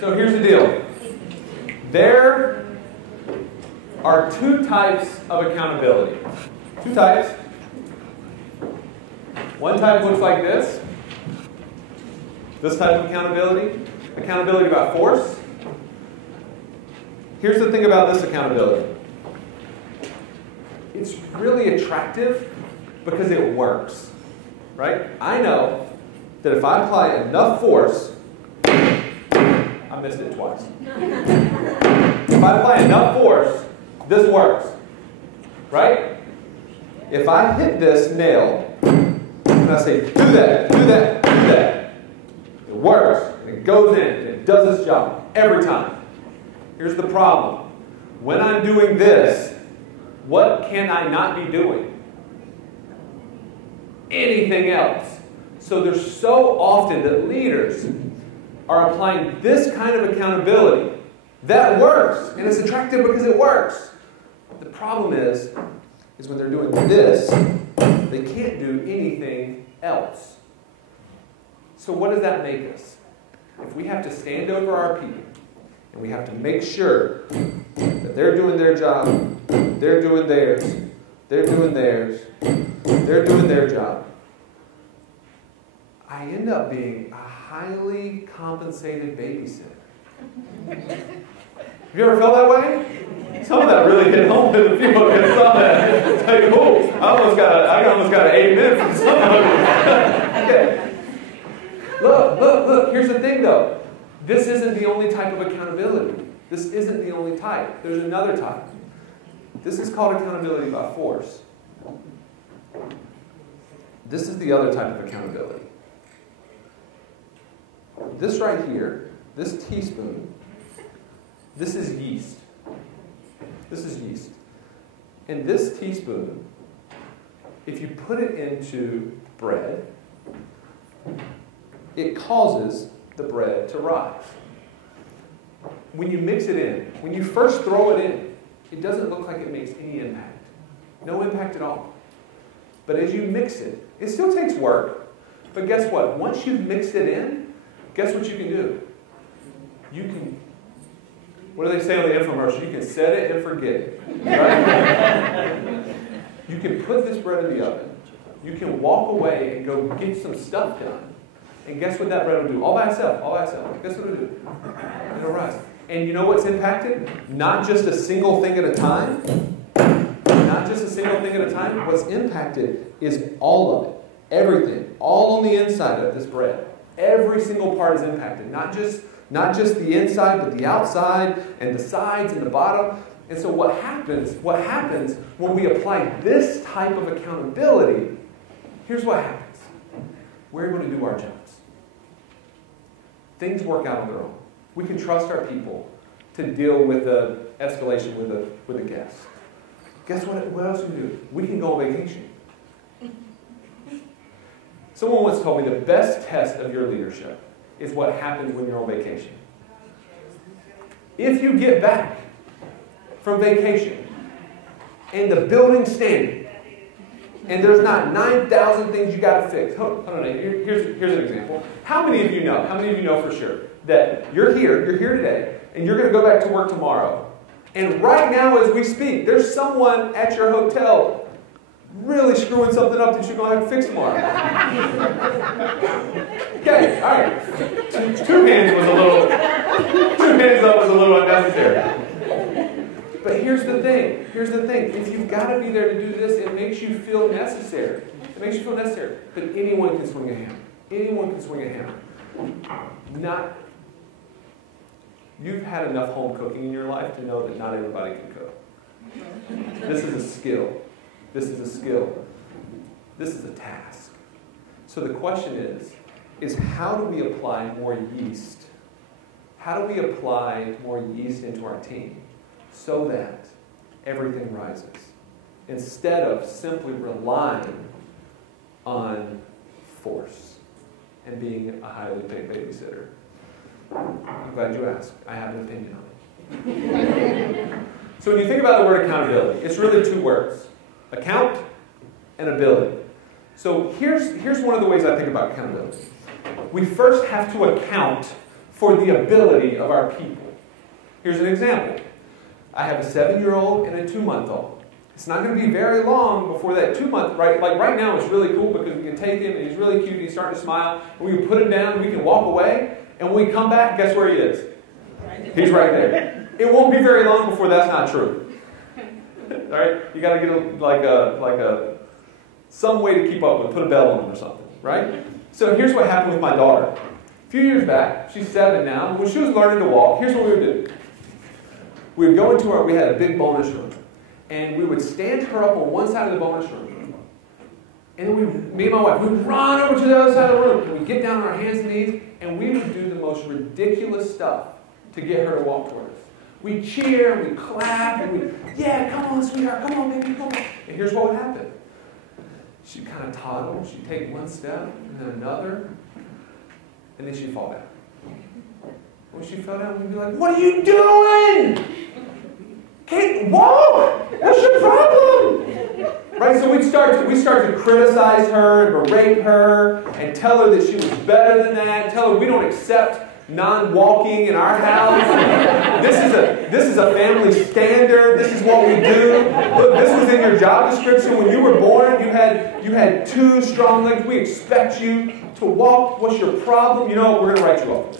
So here's the deal. There are two types of accountability. Two types. One type looks like this. This type of accountability. Accountability by force. Here's the thing about this accountability. It's really attractive because it works. Right? I know that if I apply enough force, I missed it twice. If I apply enough force, this works. Right? If I hit this nail, and I say, do that, do that, do that, it works. And it goes in, and it does its job every time. Here's the problem. When I'm doing this, what can I not be doing? Anything else. So there's so often that leaders are applying this kind of accountability that works, and it's attractive because it works. The problem is when they're doing this, they can't do anything else. So what does that make us? If we have to stand over our people, and we have to make sure that they're doing their job, they're doing theirs, they're doing theirs, they're doing their job, I end up being a highly compensated babysitter. Have you ever felt that way? Some of that really hit home to the people that saw that. It's like, oh, I almost got an amen from someone. Okay. Look. Here's the thing, though. This isn't the only type of accountability. This isn't the only type. There's another type. This is called accountability by force. This is the other type of accountability. This right here, this teaspoon, this is yeast. This is yeast. And this teaspoon, if you put it into bread, it causes the bread to rise. When you mix it in, when you first throw it in, it doesn't look like it makes any impact. No impact at all. But as you mix it, it still takes work. But guess what? Once you've mixed it in, guess what you can do? You can, what do they say on the infomercial? You can set it and forget it. Right? You can put this bread in the oven. You can walk away and go get some stuff done. And guess what that bread will do? All by itself. Guess what it'll do? It'll rise. And you know what's impacted? Not just a single thing at a time. Not just a single thing at a time. What's impacted is all of it. Everything. All on the inside of this bread. Every single part is impacted. Not just the inside, but the outside and the sides and the bottom. And so what happens when we apply this type of accountability, here's what happens. We're able to do our jobs. Things work out on their own. We can trust our people to deal with the escalation with a guest. Guess what else we do? We can go on vacation. Someone once told me the best test of your leadership is what happens when you're on vacation. If you get back from vacation and the building's standing and there's not 9,000 things you got to fix. Hold on, here's an example. How many of you know for sure that you're here today and you're going to go back to work tomorrow, and right now as we speak, there's someone at your hotel really screwing something up that you're going to have to fix tomorrow. Okay, all right. Two hands up was a little unnecessary. But here's the thing. If you've got to be there to do this, it makes you feel necessary. But anyone can swing a hammer. You've had enough home cooking in your life to know that not everybody can cook. This is a skill. This is a task. So the question is how do we apply more yeast? How do we apply more yeast into our team so that everything rises? Instead of simply relying on force and being a highly paid babysitter. I'm glad you asked. I have an opinion on it. So when you think about the word accountability, it's really two words. Account and ability. So here's one of the ways I think about accountability. We first have to account for the ability of our people. Here's an example. I have a 7-year-old and a 2-month-old. It's not going to be very long before that 2-month, right? Like right now it's really cool because we can take him and he's really cute and he's starting to smile. And we can put him down and we can walk away. And when we come back, guess where he is? He's right there. It won't be very long before that's not true. All right? You got to get some way to keep up with, put a bell on him or something, right? So here's what happened with my daughter. A few years back, she's 7 now. When she was learning to walk, here's what we would do. We would go into we had a big bonus room. And we would stand her up on one side of the bonus room. And then me and my wife, we'd run over to the other side of the room. And we'd get down on our hands and knees. And we would do the most ridiculous stuff to get her to walk toward us. We'd cheer, we'd clap, and we'd, yeah, come on, sweetheart, come on, baby, come on. And here's what would happen. She'd kind of toddle. She'd take one step, and then another. And then she'd fall down. When she fell down, we'd be like, what are you doing? Can't walk! What's your problem? Right? So we start to criticize her and berate her and tell her that she was better than that. Tell her we don't accept non-walking in our house. This is a family standard. This is what we do. Look, this was in your job description when you were born. You had 2 strong legs. We expect you to walk. What's your problem? You know what? We're going to write you off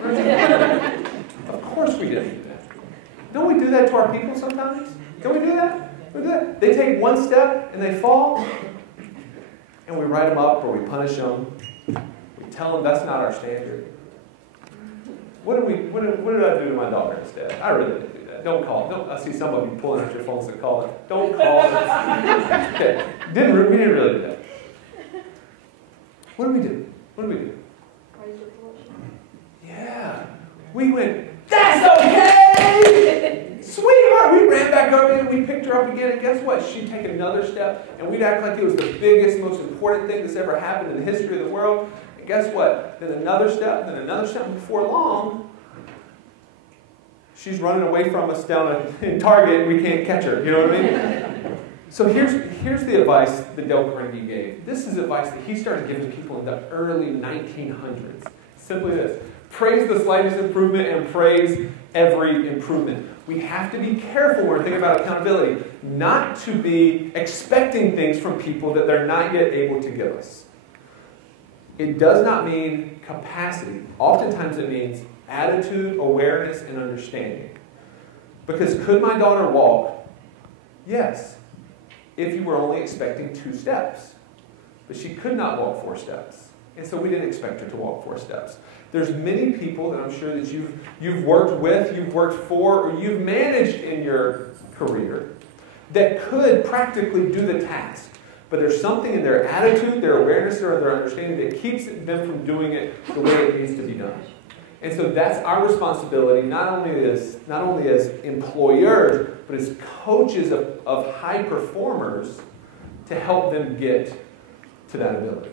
for this. Of course we didn't do that. Don't we do that to our people sometimes? Don't we do that? We do that. They take one step and they fall, and we write them up or we punish them. We tell them that's not our standard. What did I do to my daughter instead? I really didn't do that. Don't call. I see some of you pulling out your phones to call her. Don't call her. Okay. We didn't really do that. What did we do? Yeah. We went, that's okay! Sweetheart! We ran back over there, we picked her up again, and guess what? She'd take another step, and we'd act like it was the biggest, most important thing that's ever happened in the history of the world. And guess what? Then another step, and before long, she's running away from us down in Target, and we can't catch her. You know what I mean? So here's the advice that Dale Carnegie gave. This is advice that he started giving people in the early 1900s. Simply this. Praise the slightest improvement and praise every improvement. We have to be careful when we're thinking about accountability, not to be expecting things from people that they're not yet able to give us. It does not mean capacity. Oftentimes it means attitude, awareness, and understanding. Because could my daughter walk? Yes. If you were only expecting 2 steps. But she could not walk 4 steps. And so we didn't expect her to walk 4 steps. There's many people that I'm sure that you've worked with, you've worked for, or you've managed in your career that could practically do the task. But there's something in their attitude, their awareness, or their understanding that keeps them from doing it the way it needs to be done. And so that's our responsibility, not only as employers, but as coaches of high performers to help them get to that ability.